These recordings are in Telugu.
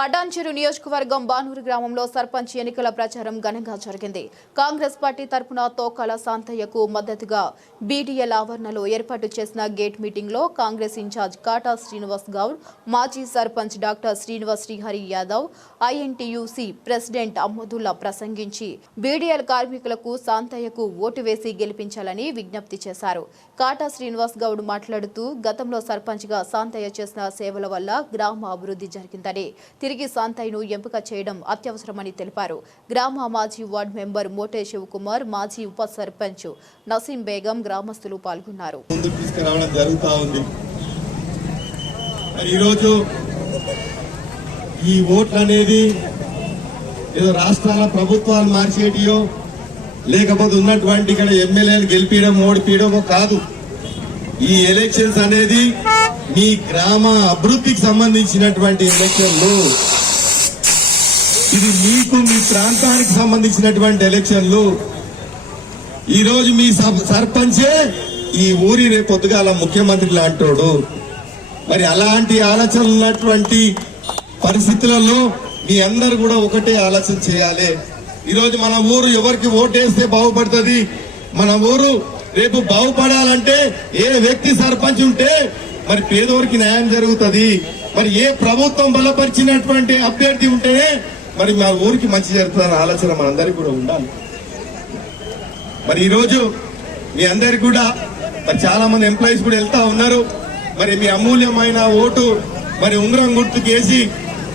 పటాన్చెరు నియోజకవర్గం బానూరు గ్రామంలో సర్పంచ్ ఎన్నికల ప్రచారం ఘనంగా జరిగింది. కాంగ్రెస్ పార్టీ తరపున తోకాల శాంతయ్యకు మద్దతుగా బీడీఎల్ ఆవరణలో ఏర్పాటు చేసిన గేట్ మీటింగ్ లో కాంగ్రెస్ ఇన్ఛార్జ్ కాటా శ్రీనివాస్ గౌడ్, మాజీ sarpanch doctor Srinivas Srihari Yadav, INTUC president Ahmadullah ప్రసంగించి బీడీఎల్ కార్మికులకు శాంతయ్యకు ఓటు వేసి గెలిపించాలని విజ్ఞప్తి చేశారు. కాటా శ్రీనివాస్ గౌడ్ మాట్లాడుతూ గతంలో సర్పంచ్ గా శాంతయ్య చేసిన సేవల వల్ల గ్రామ అభివృద్ధి జరిగిందని, తిరిగి శాంతయ్యను ఎంపిక చేయడం అత్యవసరమని తెలిపారు. గ్రామ మాజీ వార్డు మెంబర్ మోటే శివకుమార్, మాజీ ఉప సర్పంచ్ నసీం బేగం గ్రామస్తులు పాల్గొన్నారు. ఈరోజు ఈ ఓట్లు అనేది ఏదో రాష్ట్రాల ప్రభుత్వాలు మార్చేటియో లేకపోతే ఉన్నటువంటి ఇక్కడ ఎమ్మెల్యేలు గెలిపించడం ఓడిపించడమో కాదు. ఈ ఎలక్షన్స్ అనేది మీ గ్రామ అభివృద్ధికి సంబంధించినటువంటి ఎలక్షన్లు. ఇది మీకు మీ ప్రాంతానికి సంబంధించినటువంటి ఎలక్షన్లు. ఈరోజు మీ సర్పంచే ఈ ఊరి రేపొద్దుగాల ముఖ్యమంత్రి లాంటోడు. మరి అలాంటి ఆలోచన ఉన్నటువంటి పరిస్థితులలో మీ అందరు కూడా ఒకటే ఆలోచన చేయాలి. ఈరోజు మన ఊరు ఎవరికి ఓటేస్తే బాగుపడుతుంది, మన ఊరు రేపు బాగుపడాలంటే ఏ వ్యక్తి సర్పంచ్ ఉంటే మరి పేదోరికి న్యాయం జరుగుతుంది, మరి ఏ ప్రభుత్వం బలపరిచినటువంటి అభ్యర్థి ఉంటేనే మరి మా ఊరికి మంచి జరుగుతుందన్న ఆలోచన మనందరికీ కూడా ఉండాలి. మరి ఈరోజు మీ అందరికి కూడా మరి చాలా మంది ఎంప్లాయీస్ కూడా వెళ్తా ఉన్నారు. మరి మీ అమూల్యమైన ఓటు మరి ఉంగరం గుర్తుకేసి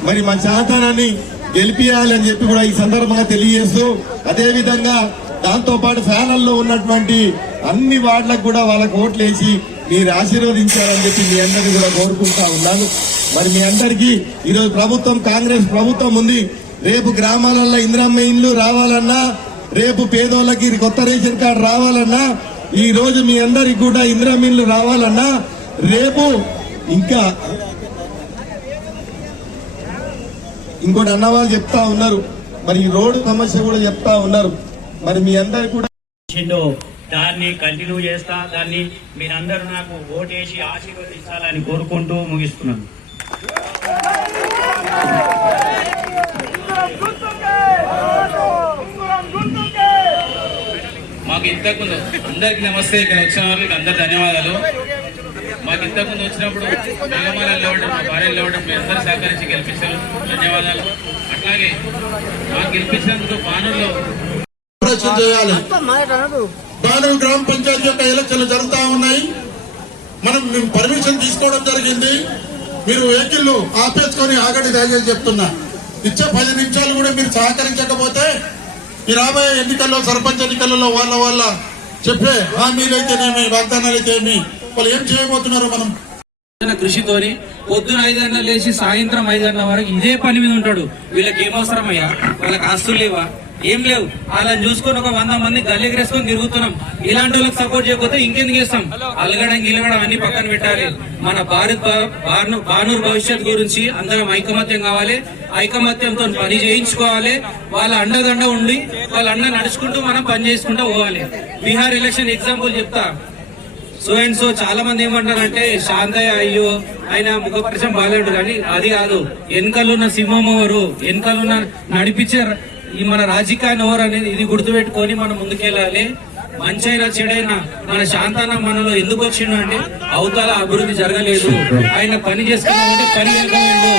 మరి మా చాతానాన్ని గెలిపియాలని చెప్పి కూడా ఈ సందర్భంగా తెలియజేస్తూ, అదేవిధంగా దాంతో పాటు ఫ్యానల్లో ఉన్నటువంటి అన్ని వార్డులకు కూడా వాళ్ళకు ఓట్లు వేసి మీరు ఆశీర్వదించాలని చెప్పి మీ అందరినీ కూడా కోరుకుంటా ఉన్నాను. మరి మీ అందరికీ ఈరోజు ప్రభుత్వం కాంగ్రెస్ ప్రభుత్వం ఉంది. రేపు గ్రామాలలో ఇందిరమ్మ ఇండ్లు రావాలన్నా, రేపు పేదోళ్ళకి కొత్త రేషన్ కార్డు రావాలన్నా, ఈ రోజు మీ అందరికి కూడా ఇందిరమ్మ ఇండ్లు రావాలన్నా, రేపు ఇంకా ఇంకోటి అన్నవాళ్ళు చెప్తా ఉన్నారు, మరి ఈ రోడ్డు సమస్య కూడా చెప్తా ఉన్నారు. మరి మీ అందరికి కూడా దాన్ని కంటిన్యూ చేస్తా, దాన్ని మీరందరూ నాకు ఓటేసి ఆశీర్వదించాలని కోరుకుంటూ ముగిస్తున్నాను. మాకు ఇంతకుముందు అందరికి నమస్తే, ఇక్కడ వచ్చిన వాళ్ళకి అందరు ధన్యవాదాలు. మాకు ఇంతకుముందు వచ్చినప్పుడు మేఘమాలలో ఇవ్వడం, మా భార్యలు ఇవ్వడం, మీ అందరూ సహకరించి గెలిపించారు, ధన్యవాదాలు. అట్లాగే మాకు గెలిపించినందుకు బానూరులో చేయాలి. బానూరు గ్రామ పంచాయతీ యొక్క ఎలక్షన్లు జరుగుతూ ఉన్నాయి. మేము పర్మిషన్ తీసుకోవడం జరిగింది. మీరు వెహికల్ ఆపేసుకొని ఆగండి దయచేసి చెప్తున్నా. ఇచ్చే 10 నిమిషాలు కూడా మీరు సహకరించకపోతే ఈ రాబోయే ఎన్నికల్లో సర్పంచ్ ఎన్నికలలో వాళ్ళ చెప్పే హామీలు అయితేనేమి, వాగ్దానాలు అయితేమి వాళ్ళు ఏం చేయబోతున్నారు. మనం కృషితోని పొద్దున 5 గంటలు లేచి సాయంత్రం 5 గంటల వరకు ఇదే పని మీద ఉంటాడు. వీళ్ళకి ఏమవసరమయ్యా? వాళ్ళకి ఆస్తులు లేవా? ఏం లేవు. వాళ్ళని చూసుకొని ఒక 100 మంది గల్లెగరేసుకొని తిరుగుతున్నాం. ఇలాంటి వాళ్ళకి సపోర్ట్ చేయకపోతే ఇంకెందుకు చేస్తాం? అలగడం గిలగడం అన్ని పక్కన పెట్టాలి. మన బానూరు భవిష్యత్ గురించి అందరం ఐకమత్యం కావాలి. ఐకమత్యంతో పని చేయించుకోవాలి. వాళ్ళ అండదండ ఉండి వాళ్ళ అండ నడుచుకుంటూ మనం పని చేసుకుంటూ పోవాలి. బీహార్ ఎలక్షన్ ఎగ్జాంపుల్ చెప్తా. సో అండ్ సో చాలా మంది ఏమంటారంటే శాంతయ్య అయ్యో ఆయన ముఖపరిచయం బాగాలేడు, కానీ అది కాదు. వెనకలున్న సింహం ఎవరు, వెనకలున్న నడిపించే ఈ మన రాజకీయాన్ని ఎవరు అనేది ఇది గుర్తుపెట్టుకొని మనం ముందుకెళ్ళాలి. మంచైనా చెడైనా మన శాంతన్న మనలో ఎందుకు వచ్చిండు అంటే అవతల అభివృద్ధి జరగలేదు, ఆయన పని చేసుకున్నామంటే పని వెళ్ళలేదు.